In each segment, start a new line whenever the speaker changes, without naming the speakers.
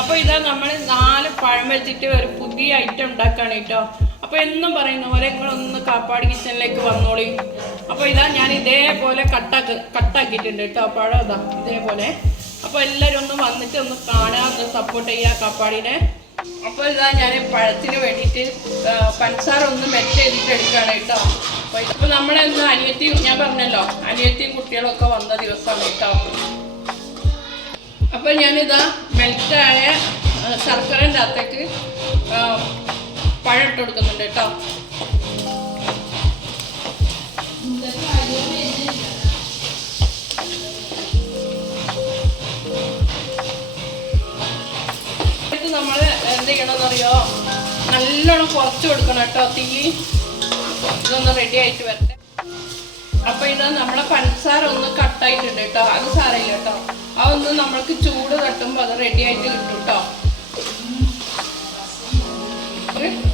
അപ്പൊ ഇതാ നമ്മൾ നാല് പഴം വെച്ചിട്ട് ഒരു പുതിയ ഐറ്റം ഉണ്ടാക്കാണ് കേട്ടോ. അപ്പൊ എന്നും പറയുന്ന പോലെ നിങ്ങളൊന്ന് കാപ്പാട് കിച്ചണിലേക്ക് വന്നോളി. അപ്പൊ ഇതാ ഞാൻ ഇതേപോലെ കട്ടാക്കി കട്ടാക്കിയിട്ടുണ്ട് കേട്ടോ പഴം ഇതാ ഇതേപോലെ. അപ്പൊ എല്ലാരും ഒന്ന് വന്നിട്ട് ഒന്ന് കാണുക ഒന്ന് സപ്പോർട്ട് ചെയ്യുക കാപ്പാടിനെ. അപ്പോൾ ഇതാ ഞാൻ പഴത്തിന് വേണ്ടിയിട്ട് പഞ്ചസാര ഒന്ന് മെറ്റ് ചെയ്തിട്ട് എടുക്കുകയാണ് കേട്ടോ. അപ്പോൾ നമ്മളെ ഒന്ന് അനിയത്തിയും ഞാൻ പറഞ്ഞല്ലോ അനിയത്തിയും കുട്ടികളൊക്കെ വന്ന ദിവസമാണ് കേട്ടോ. അപ്പോൾ ഞാനിതാ മെൽറ്റായ ശർക്കരന്റെ അകത്തേക്ക് പഴം ഇട്ട് കൊടുക്കുന്നുണ്ട് കേട്ടോ. നമ്മൾ എന്ത് ചെയ്യണമെന്നറിയോ? നല്ലോണം കുറച്ച് കൊടുക്കണം കേട്ടോ തീ. ഇതൊന്ന് റെഡി ആയിട്ട് വരട്ടെ. അപ്പൊ ഇത് നമ്മളെ പഞ്ചസാര ഒന്ന് കട്ടായിട്ടുണ്ട് കേട്ടോ. അത് സാരമില്ല അതൊന്ന് നമ്മൾക്ക് ചൂട് തട്ടുമ്പോൾ അത് റെഡി ആയിട്ട് കിട്ടും കേട്ടോ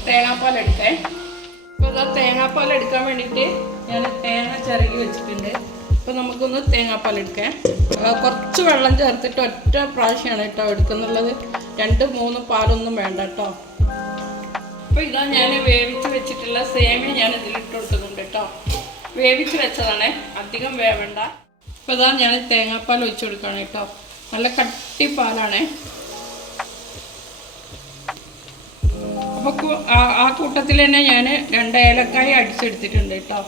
തേങ്ങാപ്പാൽ എടുക്കേ. അപ്പോൾ ഇതാ തേങ്ങാപ്പാൽ എടുക്കാൻ വേണ്ടിയിട്ട് ഞാൻ തേങ്ങ ചിരകി വെച്ചിട്ടുണ്ട്. അപ്പോൾ നമുക്കൊന്ന് തേങ്ങാപ്പാൽ എടുക്കാം. കുറച്ച് വെള്ളം ചേർത്തിട്ട് ഒറ്റ പ്രാവശ്യമാണ് കേട്ടോ എടുക്കുന്നുള്ളത്. രണ്ട് മൂന്ന് പാലൊന്നും വേണ്ട കേട്ടോ. അപ്പോൾ ഇതാ ഞാൻ വേവിച്ച് വെച്ചിട്ടുള്ള സേമിയ ഞാൻ ഇതിലിട്ട് കൊടുക്കുന്നുണ്ട് കേട്ടോ. വേവിച്ച് വെച്ചതാണേ. അധികം വേവണ്ട. അപ്പോൾ ഇതാ ഞാൻ തേങ്ങാപ്പാൽ ഒഴിച്ചു കൊടുക്കുകയാണ് കേട്ടോ. നല്ല കട്ടി പാലാണേ. അപ്പോൾ ആ കൂട്ടത്തിൽ തന്നെ ഞാൻ രണ്ട് ഏലക്കായ അടിച്ചെടുത്തിട്ടുണ്ട് കേട്ടോ.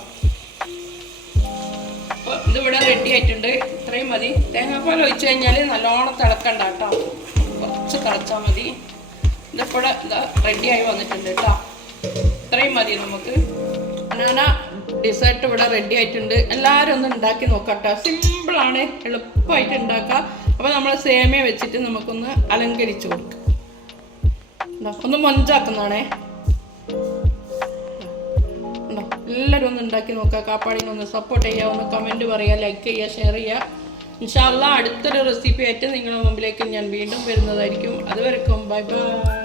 അപ്പോൾ ഇതിവിടെ റെഡി ആയിട്ടുണ്ട്. ഇത്രയും മതി. തേങ്ങാപ്പാൽ ഒഴിച്ചു കഴിഞ്ഞാൽ നല്ലോണം തിളക്കണ്ട കേട്ടോ. കുറച്ച് തിളച്ചാൽ മതി. ഇതിപ്പോഴെ ഇതാ റെഡിയായി വന്നിട്ടുണ്ട് കേട്ടോ. ഇത്രയും മതി നമുക്ക്. ബനാന ഡിസേർട്ട് ഇവിടെ റെഡി ആയിട്ടുണ്ട്. എല്ലാവരും ഒന്ന് ഉണ്ടാക്കി നോക്കട്ടോ. സിമ്പിളാണ് എളുപ്പമായിട്ട് ഉണ്ടാക്കാം. അപ്പോൾ നമ്മൾ സേമിയ വെച്ചിട്ട് നമുക്കൊന്ന് അലങ്കരിച്ചു കൊടുക്കാം? ഒന്ന് മൊഞ്ചാക്കുന്നതാണേ. എല്ലാവരും ഒന്ന് ഉണ്ടാക്കി നോക്കുക കാപ്പാടിനെ ഒന്ന് സപ്പോർട്ട് ചെയ്യുക. ഒന്ന് കമന്റ് പറയുക. ലൈക്ക് ചെയ്യുക ഷെയർ ചെയ്യുക. ഇൻഷാല്ല അടുത്തൊരു റെസിപ്പി ആയിട്ട് നിങ്ങളുടെ മുമ്പിലേക്ക് ഞാൻ വീണ്ടും വരുന്നതായിരിക്കും. അതുവരെക്കും ബൈ ബൈ